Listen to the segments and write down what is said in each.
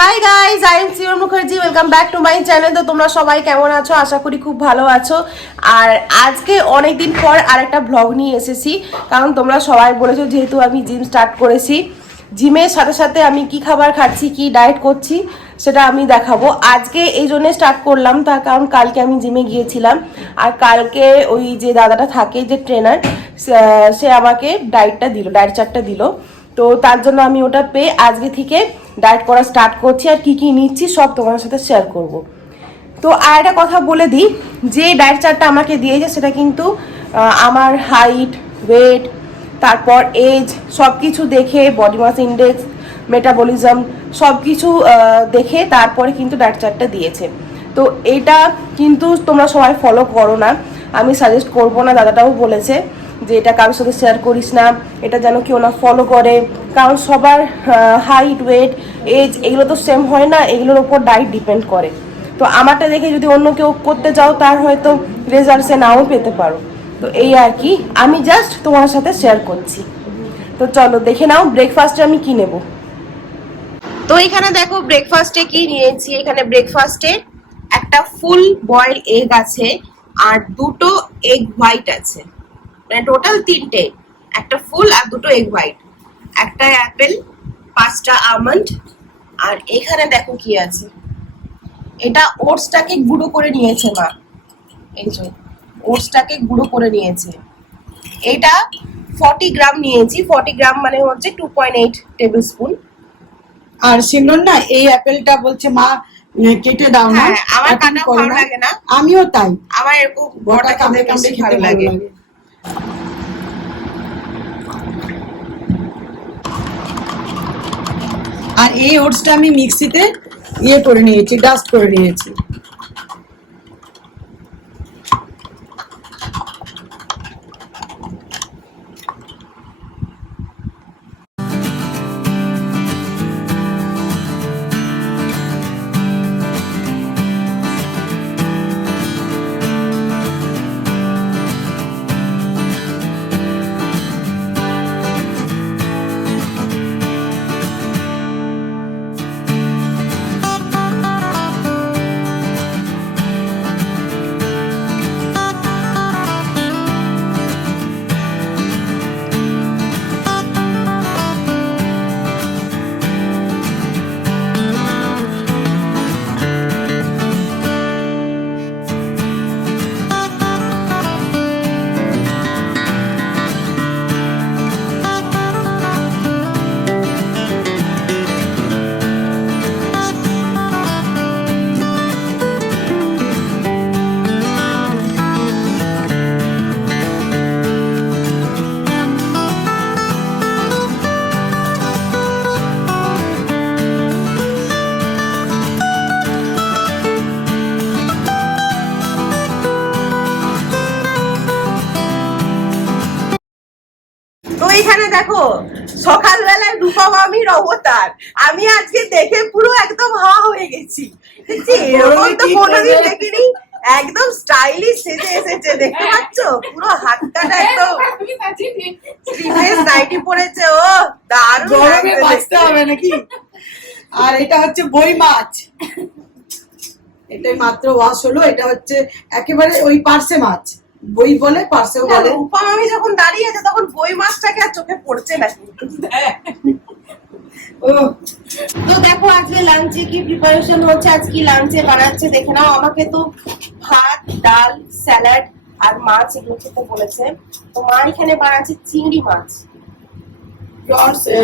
High guys I am sure Mukherjee welcome back to my channel তো তোমরা সবাই কেমন আছো? আশা করি খুব ভালো আছো। আর আজকে অনেক দিন পর আর একটা ব্লগ নিয়ে এসেছি। কারণ তোমরা সবাই বলেছ যেহেতু আমি জিম স্টার্ট করেছি। জিমের সাথে সাথে আমি কি খাবার খাচ্ছি, কি ডায়েট করছি, সেটা আমি দেখাবো। আজকে এই জন্য স্টার্ট করলাম, তার কারণ কালকে আমি জিমে গিয়েছিলাম। আর কালকে ওই যে দাদাটা থাকে, যে ট্রেনার সে আমাকে ডায়েটটা দিল ডায়েট চার্টটা দিল। তো তার জন্য আমি ওটা পেয়ে আজকে থেকে ডায়েট করা স্টার্ট করছি আর কি কি নিচ্ছি সব তোমার সাথে শেয়ার করব। তো আর একটা কথা বলে দিই, যে ডায়েট চার্টটা আমাকে দিয়েছে সেটা কিন্তু আমার হাইট ওয়েট তারপর এজ সব কিছু দেখে বডি মাস ইন্ডেক্স মেটাবলিজম সব কিছু দেখে তারপরে কিন্তু ডায়েট চার্টটা দিয়েছে। তো এটা কিন্তু তোমরা সবাই ফলো করো না, আমি সাজেস্ট করব না, দাদাটাও বলেছে। যে এটা কারোর সাথে শেয়ার করিস না, এটা যেন কেউ না ফলো করে। কারণ সবার হাইট ওয়েট এজ এগুলো তো সেম হয় না, এগুলোর ওপর ডায়েট ডিপেন্ড করে। তো আমারটা দেখে যদি অন্য কেউ করতে যাও, তার হয়তো রেজাল্টসে নাও পেতে পারো। তো এই আর কি, আমি জাস্ট তোমার সাথে শেয়ার করছি। তো চলো, দেখে নাও ব্রেকফাস্টে আমি কি নেব। তো এখানে দেখো ব্রেকফাস্টে কি নিয়েছি? এখানে ব্রেকফাস্টে একটা ফুল বয়েল এগ আছে, আর দুটো এগ হোয়াইট আছে। মানে টোটাল তিনটে। একটা ফুল আর দুটো এগ হোয়াইট একটা অ্যাপেল পাঁচটা আমন্ড আর এখানে দেখো কি আছে। এটা ওটসটাকে গুঁড়ো করে নিয়েছে মা। এই যে ওটসটাকে গুঁড়ো করে নিয়েছে। এটা ফর্টি গ্রাম নিয়েছি। ফর্টি গ্রাম মানে হচ্ছে two point eight tablespoon আর সিমরন না এই অ্যাপেলটা বলছে মা কেটে দাও না। হ্যাঁ, আমার কাটা ভালো লাগে না। আমিও তাই। আমার এরকম গোটা বড়টা কামড়ে কামড়ে খেতে ভালো লাগে। আর এই ওটসটা আমি মিক্সিতে ইয়ে করে নিয়েছি ডাস্ট করে নিয়েছি। এরকম তো কোনোদিন দেখিনি। একদম স্টাইলিশ সেজে এসেছে দেখতে পাচ্ছ? পুরো হাত কাটা একদম স্লিভলেস নাইটি পরেছে ও দারুণ গরমে বাঁচতে হবে নাকি? আর এটা হচ্ছে বই মাছ। এটাই মাত্র ওয়াশ হলো এটা হচ্ছে একেবারে ওই পার্সে মাছ। বই বলে পার্সেও বলে। রূপা মামি যখন দাঁড়িয়ে আছে তখন বই মাছটাকে আর চোখে পড়ছে না। ও তো দেখো, আজকে লাঞ্চে কি প্রিপারেশন হচ্ছে? আজ কি লাঞ্চে বানাচ্ছে? দেখে নাও। আমাকে তো ভাত, ডাল স্যালাড আর মাছ এগুলো খেতে বলেছে। তো মা এখানে বানাচ্ছে চিংড়ি মাছ।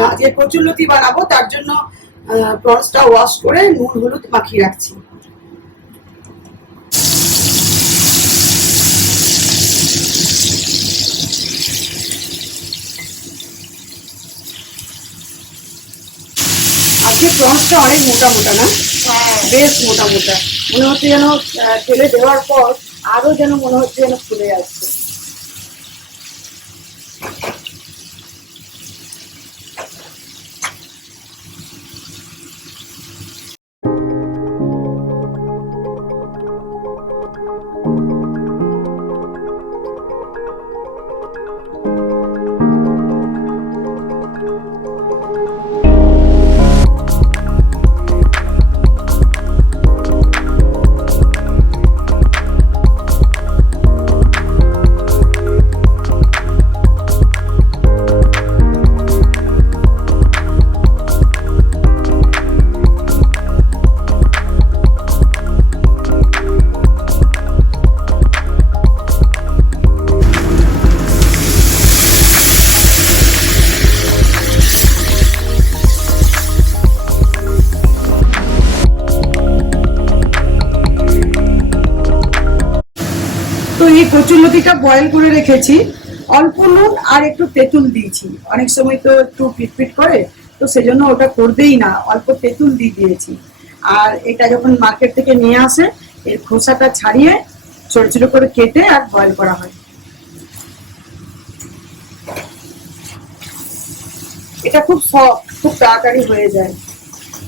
আজকে কচুরলতি বানাবো, তার জন্য প্রসটা ওয়াশ করে নুন, হলুদ মাখিয়ে রাখছি। আজকে প্রনসটা অনেক মোটা মোটা না? বেশ মোটা মোটা। মনে হচ্ছে যেন ফেলে দেওয়ার পর আরও যেন মনে হচ্ছে যেন ফুলে যাচ্ছে কচুরলতিটা বয়েল করে রেখেছি। অল্প নুন আর একটু তেঁতুল দিয়েছি। অনেক সময় তো একটু পিটপিট করে, তো সেজন্য ওটা করবেই না। অল্প তেঁতুল দিয়ে দিয়েছি। আর এটা যখন মার্কেট থেকে নিয়ে আসে, এর খোসাটা ছাড়িয়ে ছোট ছোট করে কেটে আর বয়েল করা হয়। এটা খুব সফট খুব তাড়াতাড়ি হয়ে যায়।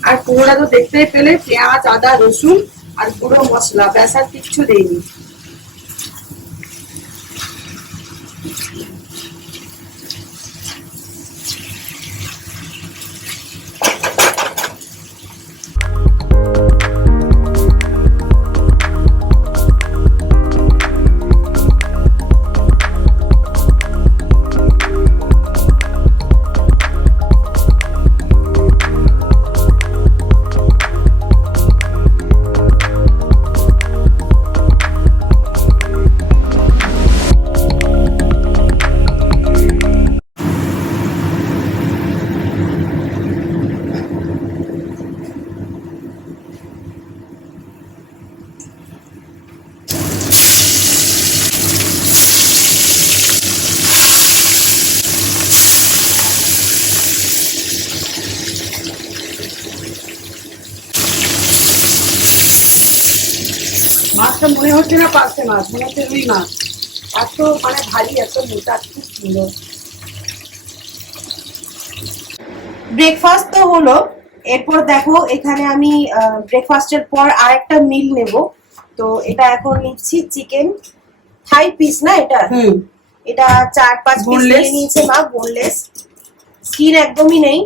আর পুরোটা তো দেখতেই পেলে পেঁয়াজ, আদা, রসুন আর গুঁড়ো মশলা, ব্যাস আর কিচ্ছু দেয়নি মাছটা মনে হচ্ছে না পাশে মাছ মনে হচ্ছে রুই মাছ। এত মানে ভারী এত মোটা খুব সুন্দর। ব্রেকফাস্ট তো হলো। এরপর দেখো এখানে আমি ব্রেকফাস্টের পর আরেকটা মিল নেব। তো এটা এখন নিচ্ছি চিকেন থাই পিস না এটা? হুম। এটা চার পাঁচ পিস? নিয়ে নিয়েছে মা বোনলেস স্কিন একদমই নেই।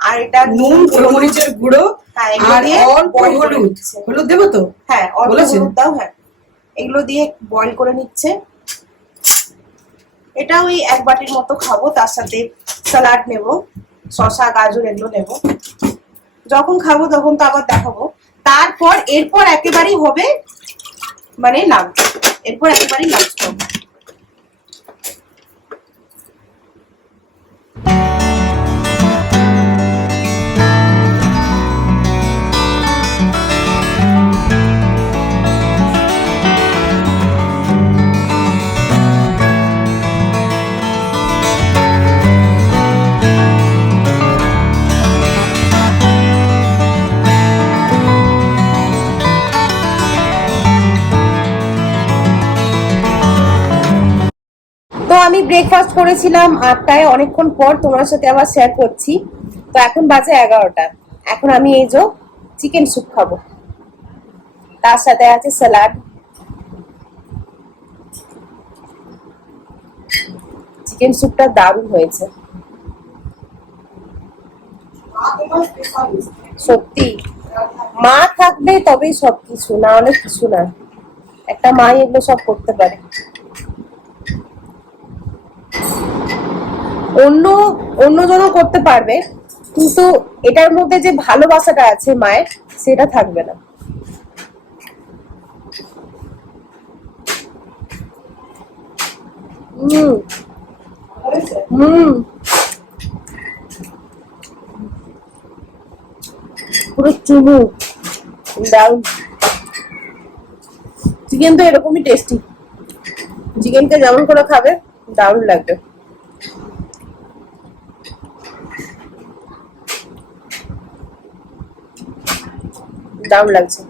আর এটা নুন গোলমরিচের গুঁড়ো আর অল্প হলুদ। হলুদ দেবো তো? হ্যাঁ অল্প হলুদ দাও হ্যাঁ। এগুলো দিয়ে বয়েল করে নিচ্ছে। এটা ওই এক বাটির মতো খাব তার সাথে স্যালাড নেব শসা গাজর এগুলো নেব। যখন খাব তখন তো আবার দেখাবো। তারপর এরপর একেবারেই হবে মানে লাঞ্চ। এরপর একেবারেই লাঞ্চ করব। আমি ব্রেকফাস্ট করেছিলাম আটটায়, অনেকক্ষণ পর তোমার সাথে আবার শেয়ার করছি। তো এখন বাজে এগারোটা। এখন আমি এই যে চিকেন স্যুপ খাব। তার সাথে আছে স্যালাড চিকেন স্যুপটা দারুণ হয়েছে। সত্যি। মা থাকবে তবেই সবকিছু, না হলে কিছু না। একটা মাই এগুলো সব করতে পারে। অন্য, অন্যজনও করতে পারবে, কিন্তু এটার মধ্যে যে ভালোবাসাটা আছে মায়ের, সেটা থাকবে না। হুম। পুরো চুমু। দারুণ চিকেন তো এরকমই টেস্টি চিকেনকে যেমন করে খাবে দারুণ লাগবে। দারুণ লাগছে।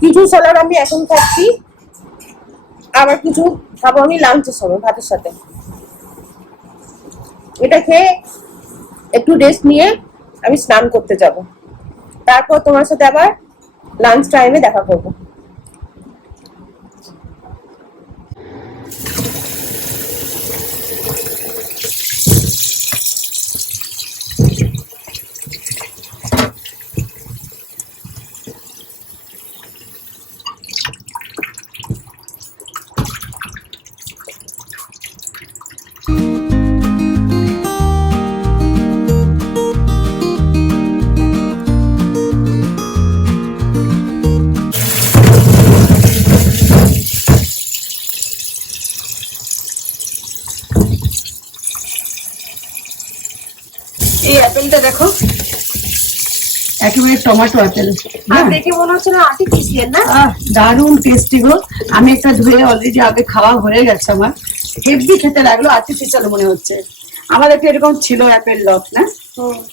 কিছু স্যালাড আমি এখন খাচ্ছি। আবার কিছু খাব আমি লাঞ্চের সময় ভাতের সাথে। এটা খেয়ে একটু রেস্ট নিয়ে আমি স্নান করতে যাব। তারপর তোমার সাথে আবার লাঞ্চ টাইমে দেখা করব। একেবারে টমেটো আপেল আর হ্যাঁ। দেখে মনে হচ্ছে না আর্টিফিশিয়াল না? দারুণ টেস্টি গো। আমি একটা ধুয়ে অলরেডি আগে খাওয়া হয়ে গেছে আমার। হেভি খেতে লাগল আর্টিফিশিয়াল মনে হচ্ছে। আমাদের তো এরকম ছিল অ্যাপেল লক না?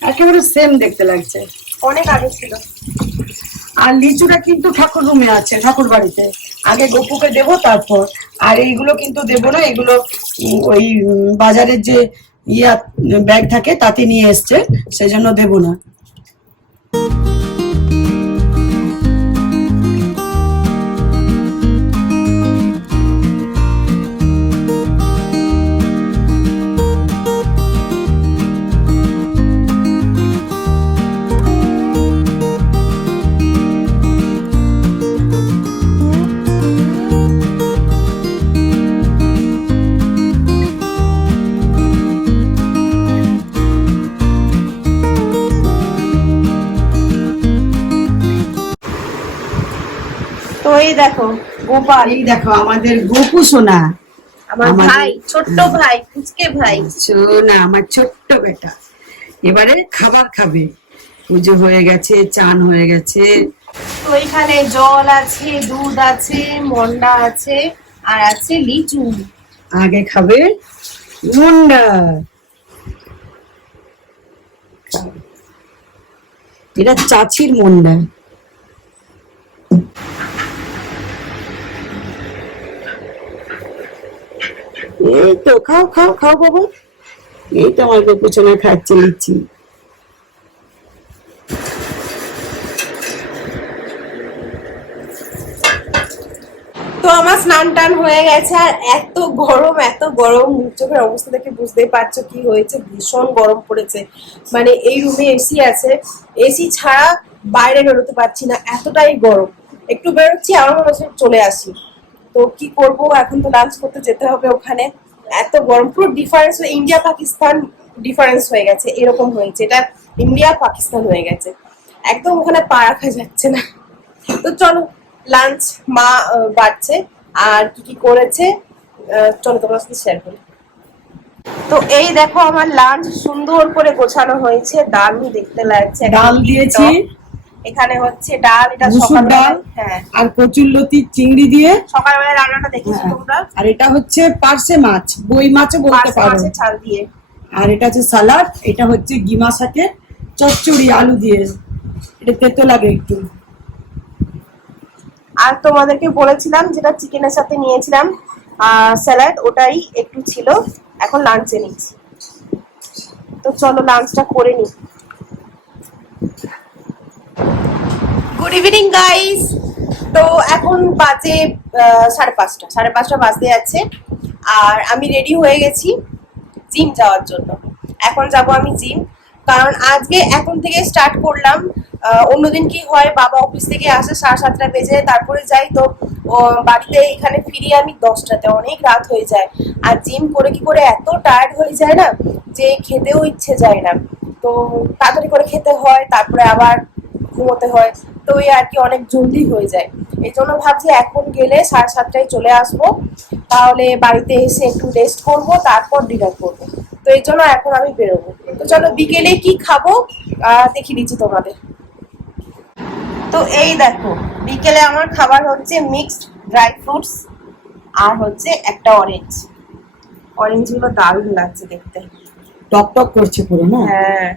একেবারে সেম দেখতে লাগছে। অনেক আগে ছিল। আর লিচুটা কিন্তু ঠাকুর রুমে আছে ঠাকুর বাড়িতে। আগে গপুকে দেব তারপর। আর এইগুলো কিন্তু দেব না এগুলো ওই বাজারের যে ইয়া ব্যাগ থাকে তাতে নিয়ে এসছে। সেজন্য দেব না। এই দেখো গোপাল। এই দেখো আমাদের গোপু সোনা। আমার ভাই ছোট্ট ভাই ফুচকে ভাই। সোনা আমার ছোট্ট বেটা। এবারে খাবার খাবে। পুজো হয়ে গেছে চান হয়ে গেছে। তো এখানে জল আছে দুধ আছে মন্ডা আছে আর আছে লিচু। আগে খাবে মুন্ডা। এটা চাচির মুন্ডা। এই তো, খাও খাও খাও বাবা। এই তো আমার পেছনে খাচ্ছে লিচি। তো আমার স্নান টান হয়ে গেছে, আর এত গরম এত গরম। মুখ চোখের অবস্থা দেখে বুঝতেই পারছ কি হয়েছে, ভীষণ গরম পড়েছে। মানে এই রুমে এসি আছে। এসি ছাড়া বাইরে বেরোতে পারছি না, এতটাই গরম। একটু বেরোচ্ছি আমার মনে চলে আসি। তো কি করব? এখন তো লাঞ্চ করতে যেতে হবে ওখানে। এত গরম পুরো ডিফারেন্স ইন্ডিয়া পাকিস্তান ডিফারেন্স হয়ে গেছে এরকম হয়েছে। এটা ইন্ডিয়া পাকিস্তান হয়ে গেছে। একদম ওখানে পা রাখা যাচ্ছে না। তো চলো লাঞ্চ মা বাড়ছে। আর কি কি করেছে? চলো তোমার সাথে শেয়ার করি। তো এই দেখো আমার লাঞ্চ সুন্দর করে গোছানো হয়েছে। দারুণ দেখতে লাগছে। ডাল দিয়েছি। এখানে হচ্ছে ডাল এটা মুসুর ডাল হ্যাঁ। আর কচুরলতি চিংড়ি দিয়ে। সকালবেলা রান্নাটা দেখেছ হ্যাঁ। তোমরা? আর এটা হচ্ছে পার্সে মাছ বই মাছও বলতে পারো। চাল দিয়ে। আর এটা হচ্ছে সালাড এটা হচ্ছে গিমা শাকের চচ্চড়ি আলু দিয়ে। এটা তেতো লাগে একটু। আর তোমাদেরকে বলেছিলাম যেটা চিকেনের সাথে নিয়েছিলাম স্যালাড ওটাই একটু ছিল। এখন লাঞ্চে নিচ্ছি। তো চলো লাঞ্চটা করে নিই। গুড ইভিনিং গাইস তো এখন বাজে সাড়ে পাঁচটা। সাড়ে পাঁচটা বাজতে যাচ্ছে। আর আমি রেডি হয়ে গেছি জিম যাওয়ার জন্য। এখন যাব আমি জিম কারণ আজকে এখন থেকে স্টার্ট করলাম। অন্যদিন কি হয়, বাবা অফিস থেকে আসে সাড়ে সাতটা বেজে, তারপরে যাই তো বাড়িতে এখানে ফিরি আমি দশটাতে। অনেক রাত হয়ে যায়। আর জিম করে কি করে এত টায়ার্ড হয়ে যায় না, যে খেতেও ইচ্ছে যায় না। তো তাড়াতাড়ি করে খেতে হয়, তারপরে আবার ঘুমোতে হয় তো ওই আর কি অনেক জলদি হয়ে যায়। এই জন্য ভাবছি এখন গেলে সাড়ে সাতটায় চলে আসব। তাহলে বাড়িতে এসে একটু রেস্ট করব তারপর ডিনার করব। তো এই জন্য এখন আমি বেরোবো। তো চলো বিকেলে কি খাব দেখিয়ে দিচ্ছি তোমাদের। তো এই দেখো বিকেলে আমার খাবার হচ্ছে মিক্সড ড্রাই ফ্রুটস আর হচ্ছে একটা অরেঞ্জ অরেঞ্জগুলো দারুণ লাগছে দেখতে। টক টক করছে পুরো না? হ্যাঁ।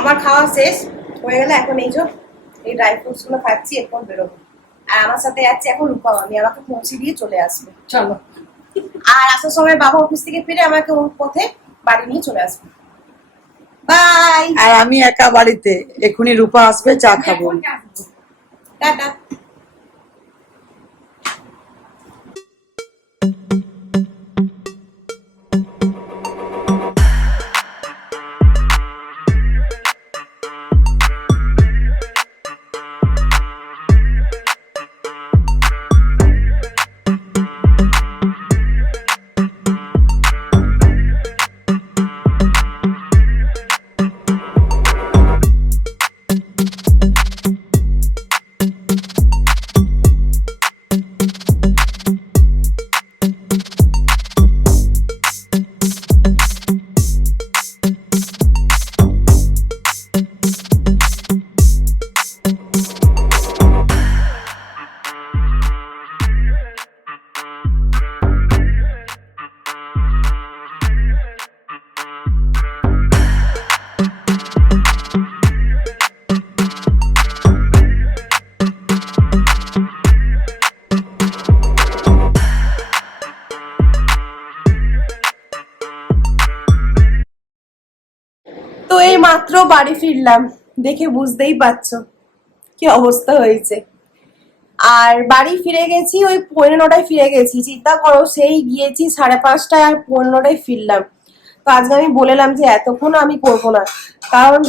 আমার খাওয়া শেষ, হয়ে গেলে এখন এই যে এই ড্রাই ফ্রুটসগুলো খাচ্ছি, এরপর বেরোবো। আর আমার সাথে যাচ্ছে এখন রূপা, আমি আমাকে পৌঁছে দিয়ে চলে আসবে। চলো। আর আসার সময় বাবা অফিস থেকে ফিরে আমাকে ওর পথে বাড়ি নিয়ে চলে আসবে। বাই আর আমি একা বাড়িতে এখনই রূপা আসবে চা খাব। টাটা। বাড়ি ফিরলাম, দেখে বুঝতেই পারছ কি অবস্থা হয়েছে। আর বাড়ি ফিরে গেছি, ওই পনেরোটায় ফিরে গেছি, চিন্তা করো সেই গিয়েছি সাড়ে পাঁচটায় আর পনেরোটায় ফিরলাম। তো আজকে আমি বলেলাম যে এতক্ষণ আমি করব না, কারণ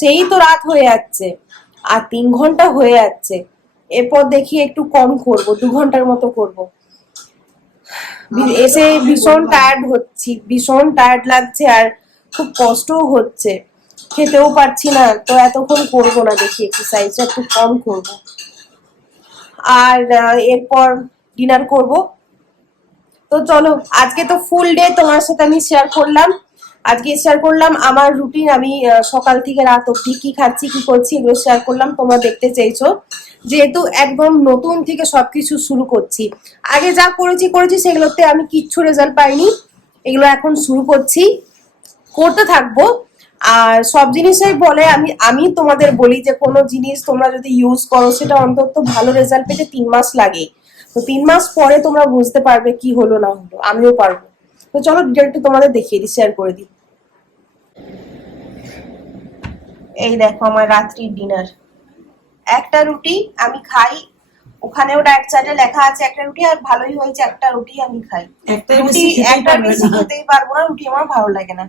সেই তো রাত হয়ে যাচ্ছে, আর তিন ঘণ্টা হয়ে যাচ্ছে। এরপর দেখি একটু কম করব, দু ঘণ্টার মতো করব। এসে ভীষণ টায়ার্ড হচ্ছি, ভীষণ টায়ার্ড লাগছে আর খুব কষ্টও হচ্ছে। খেতেও পারছি না, তো এতক্ষণ করব না দেখি এক্সারসাইজটা একটু কম করব। আর এরপর ডিনার করব। তো চলো, আজকে তো ফুল ডে তোমার সাথে আমি শেয়ার করলাম। আজকে শেয়ার করলাম আমার রুটিন আমি সকাল থেকে রাত অব্দি কি খাচ্ছি, কি করছি, এগুলো শেয়ার করলাম, তোমরা দেখতে চাইছো। যেহেতু একদম নতুন থেকে সবকিছু শুরু করছি। আগে যা করেছি করেছি, সেগুলোতে আমি কিচ্ছু রেজাল্ট পাইনি। এগুলো এখন শুরু করছি। করতে থাকব। আর সব জিনিসই বলে আমি আমি তোমাদের বলি যে কোনো জিনিস তোমরা যদি ইউজ করো সেটা অন্তত ভালো রেজাল্ট পেতে তিন মাস লাগে। তো তিন মাস পরে তোমরা বুঝতে পারবে কি হলো না হলো আমিও পারব। তো চলো ডিটেলটা তোমাদের দেখিয়ে দিই শেয়ার করে দিই। এই দেখো আমার রাত্রির ডিনার একটা রুটি আমি খাই ওখানে ওটা এক চার্টে লেখা আছে একটা রুটি আর ভালোই হয়েছে একটা রুটি আমি খাই। একটা রুটি একটা পারবে বেশি খেতেই পারব না রুটি আমার ভালো লাগে না।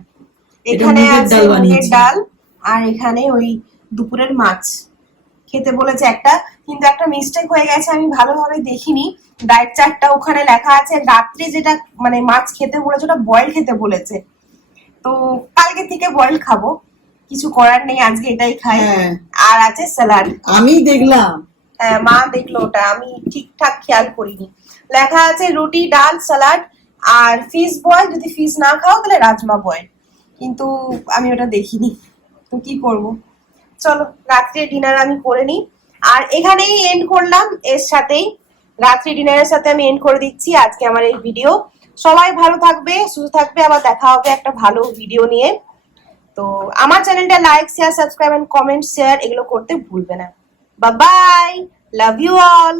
এখানে আছে মুগের। ডাল আর এখানে ওই দুপুরের মাছ। খেতে বলেছে একটা কিন্তু একটা মিস্টেক হয়ে গেছে আমি ভালোভাবে দেখিনি। ডায়েট চার্টটা ওখানে লেখা আছে রাত্রে যেটা মানে মাছ খেতে বলেছে ওটা বয়েল খেতে বলেছে। তো কালকে থেকে বয়েল খাব। কিছু করার নেই আজকে এটাই খাই। হ্যাঁ। আর আছে স্যালাড আমি দেখলাম। হ্যাঁ মা দেখল ওটা আমি ঠিকঠাক খেয়াল করিনি। লেখা আছে রুটি ডাল স্যালাড আর ফিশ বয়েল যদি ফিশ না খাও তাহলে রাজমা বয়েল কিন্তু আমি ওটা দেখিনি। তো কি করব? চলো রাত্রে ডিনার আমি করে নিই। আর এখানেই এন্ড করলাম। এর সাথেই রাত্রি ডিনারের সাথে আমি এন্ড করে দিচ্ছি আজকে আমার এই ভিডিও সবাই ভালো থাকবে, সুস্থ থাকবে। আবার দেখা হবে একটা ভালো ভিডিও নিয়ে। তো আমার চ্যানেলটা like share subscribe and comment share এগুলো করতে ভুলবে না। Bye bye love you all